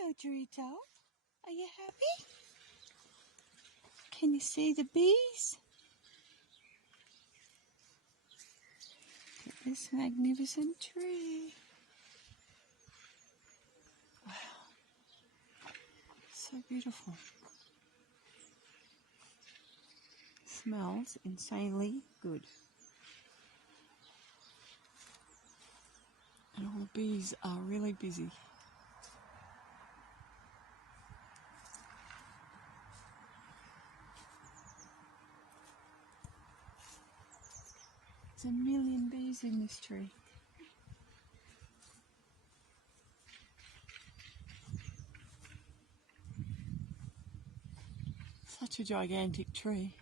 Hello, Dorito. Are you happy? Can you see the bees? Look at this magnificent tree. Wow. So beautiful. Smells insanely good. And all the bees are really busy. There's a million bees in this tree. Such a gigantic tree.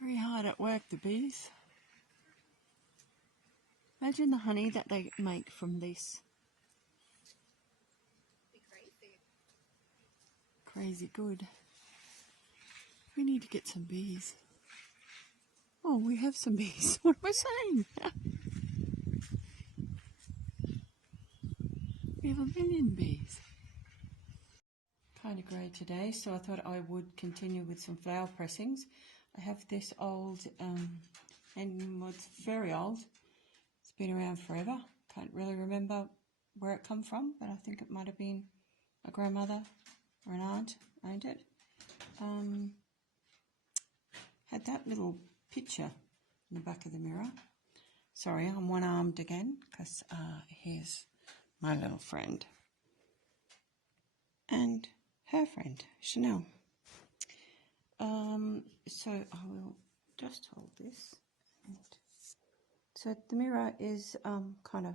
Very hard at work, the bees. Imagine the honey that they make from this. Crazy. Crazy good. We need to get some bees. Oh, we have some bees. What am I saying? We have a million bees. Kind of grey today, so I thought I would continue with some flower pressings. I have this old, and well, it's very old. It's been around forever. Can't really remember where it come from, but I think it might have been a grandmother or an aunt owned it. Had that little picture in the back of the mirror. Sorry, I'm one-armed again because here's my little friend and her friend, Chanel. So I will just hold this. So the mirror is kind of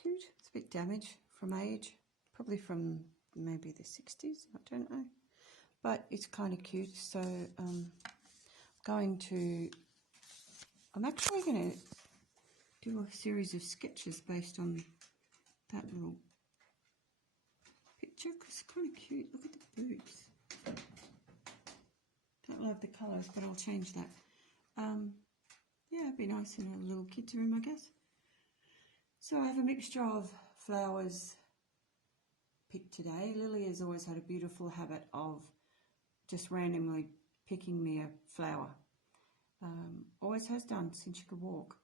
cute. It's a bit damaged from age, probably from maybe the 60s, I don't know. But it's kind of cute, so I'm actually going to do a series of sketches based on that little picture because it's kind of cute. Look at the boobs. Don't love the colours, but I'll change that. Yeah, it'd be nice in a little kid's room, I guess. So I have a mixture of flowers picked today. Lily has always had a beautiful habit of just randomly picking me a flower. Always has done since she could walk.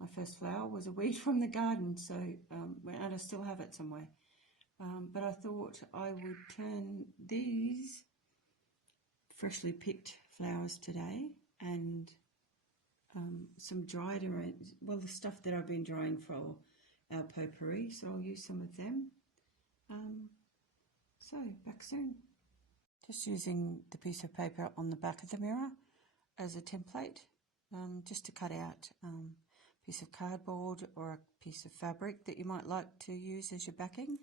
My first flower was a weed from the garden, so and I still have it somewhere. But I thought I would turn these freshly picked flowers today and some dried, well, the stuff that I've been drying for our potpourri, so I'll use some of them. So, back soon. Just using the piece of paper on the back of the mirror as a template, just to cut out a piece of cardboard or a piece of fabric that you might like to use as your backing,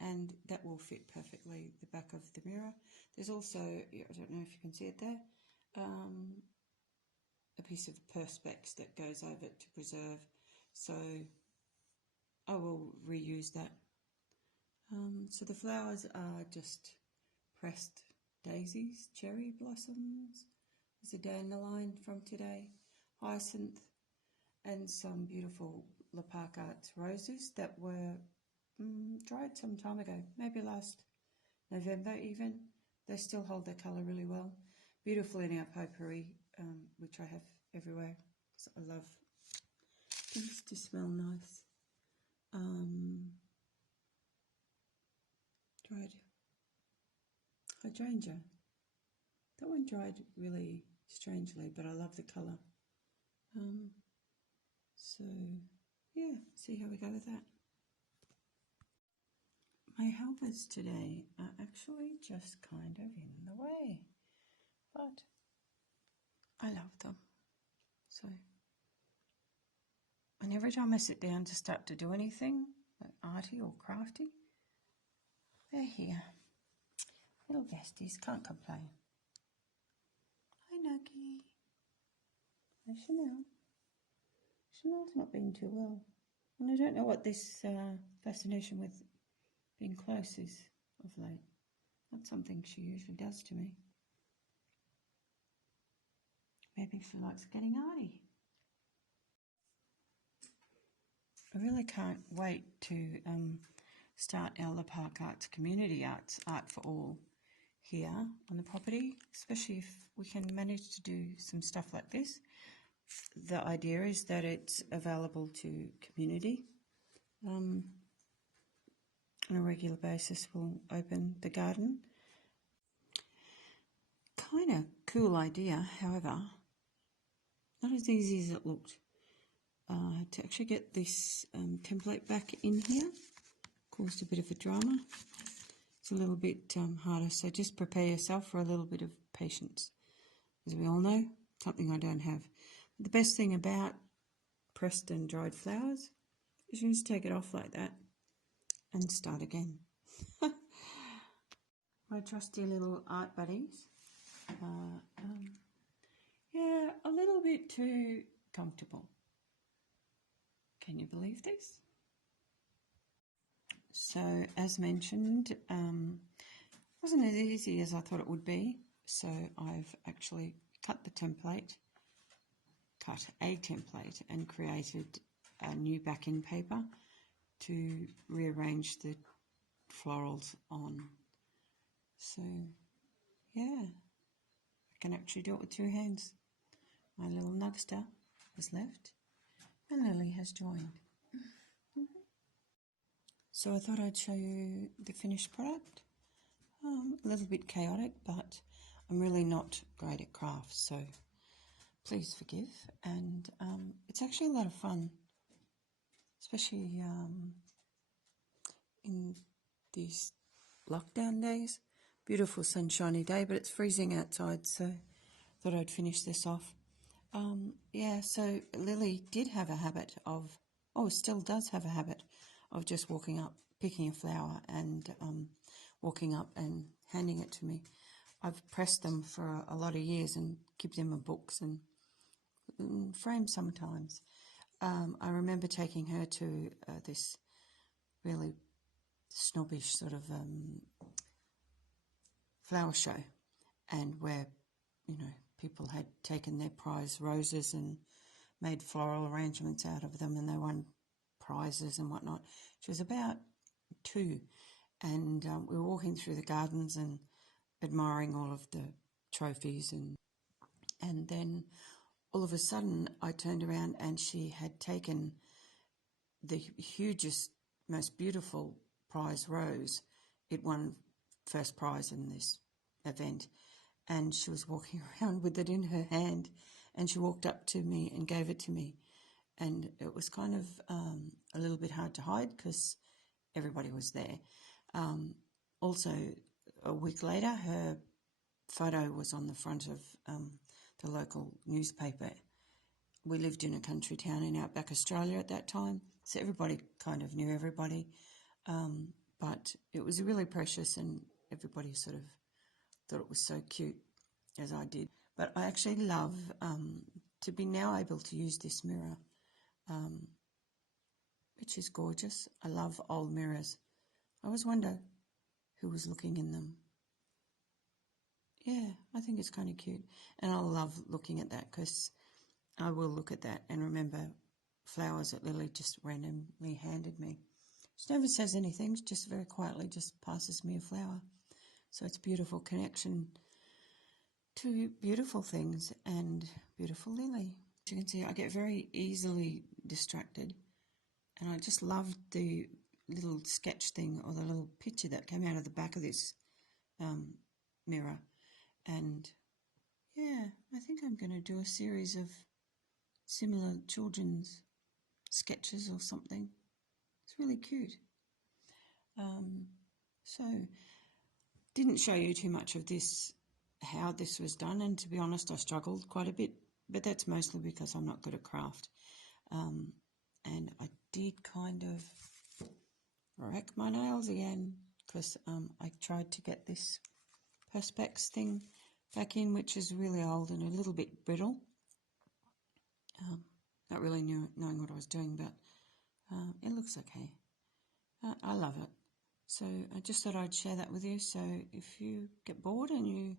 and that will fit perfectly the back of the mirror. There's also, I don't know if you can see it there, a piece of perspex that goes over it to preserve, so I will reuse that. So the flowers are just pressed daisies, cherry blossoms, there's a dandelion from today, hyacinth, and some beautiful Leparcarts roses that were dried some time ago, maybe last November even. They still hold their colour really well. Beautiful in our potpourri, which I have everywhere because I love things to smell nice. Dried hydrangea. That one dried really strangely, but I love the colour. So yeah, see how we go with that. My helpers today are actually just kind of in the way, but I love them. So, and every time I sit down to start to do anything, like arty or crafty, they're here. Little guesties, can't complain. Hi Nuggy. Hi Chanel. Chanel's not been too well. And I don't know what this fascination with being close is of late. Not something she usually does to me. Maybe she likes getting arty. I really can't wait to start our Leparcarts community arts, Art for All, here on the property, especially if we can manage to do some stuff like this. The idea is that it's available to community. On a regular basis, we'll open the garden. Kind of cool idea, however, not as easy as it looked. To actually get this template back in here caused a bit of a drama. It's a little bit harder, so just prepare yourself for a little bit of patience. As we all know, something I don't have. But the best thing about pressed and dried flowers is you just take it off like that and start again. My trusty little art buddies. Yeah, a little bit too comfortable. Can you believe this? So, as mentioned, wasn't as easy as I thought it would be. So I've actually cut a template and created a new backing paper to rearrange the florals on. So, yeah, I can actually do it with two hands. My little nugster has left and Lily has joined. So I thought I'd show you the finished product. A little bit chaotic, but I'm really not great at crafts, so please forgive. And it's actually a lot of fun, especially in these lockdown days. Beautiful sunshiny day, but it's freezing outside, so I thought I'd finish this off. Yeah, so Lily did have a habit of, still does have a habit of just walking up, picking a flower and walking up and handing it to me. I've pressed them for a lot of years and keep them in books and frames sometimes. I remember taking her to this really snobbish sort of flower show, and where, people had taken their prize roses and made floral arrangements out of them, and they won prizes and whatnot. She was about 2, and we were walking through the gardens and admiring all of the trophies, and then all of a sudden I turned around and she had taken the hugest, most beautiful prize rose. It won first prize in this event, and she was walking around with it in her hand, and she walked up to me and gave it to me, and it was kind of a little bit hard to hide because everybody was there. Also, a week later, her photo was on the front of the local newspaper. We lived in a country town in outback Australia at that time, so everybody kind of knew everybody, but it was really precious, and everybody sort of thought it was so cute, as I did. But I actually love to be now able to use this mirror, which is gorgeous. I love old mirrors. I always wonder who was looking in them. Yeah, I think it's kind of cute. And I love looking at that because I will look at that and remember flowers that Lily just randomly handed me. She never says anything, she just very quietly just passes me a flower. So it's a beautiful connection to beautiful things and beautiful Lily. As you can see, I get very easily distracted, and I just loved the little sketch thing, or the little picture that came out of the back of this mirror. And yeah, I think I'm going to do a series of similar children's sketches or something. It's really cute. So didn't show you too much of this, how this was done, and to be honest, I struggled quite a bit, but that's mostly because I'm not good at craft. And I did kind of wreck my nails again because I tried to get this Perspex thing back in, which is really old and a little bit brittle. Not really knowing what I was doing, but it looks okay. I love it. So I just thought I'd share that with you. So if you get bored and you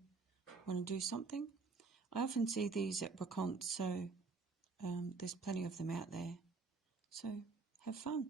want to do something, I often see these at Brocante, so there's plenty of them out there. So have fun.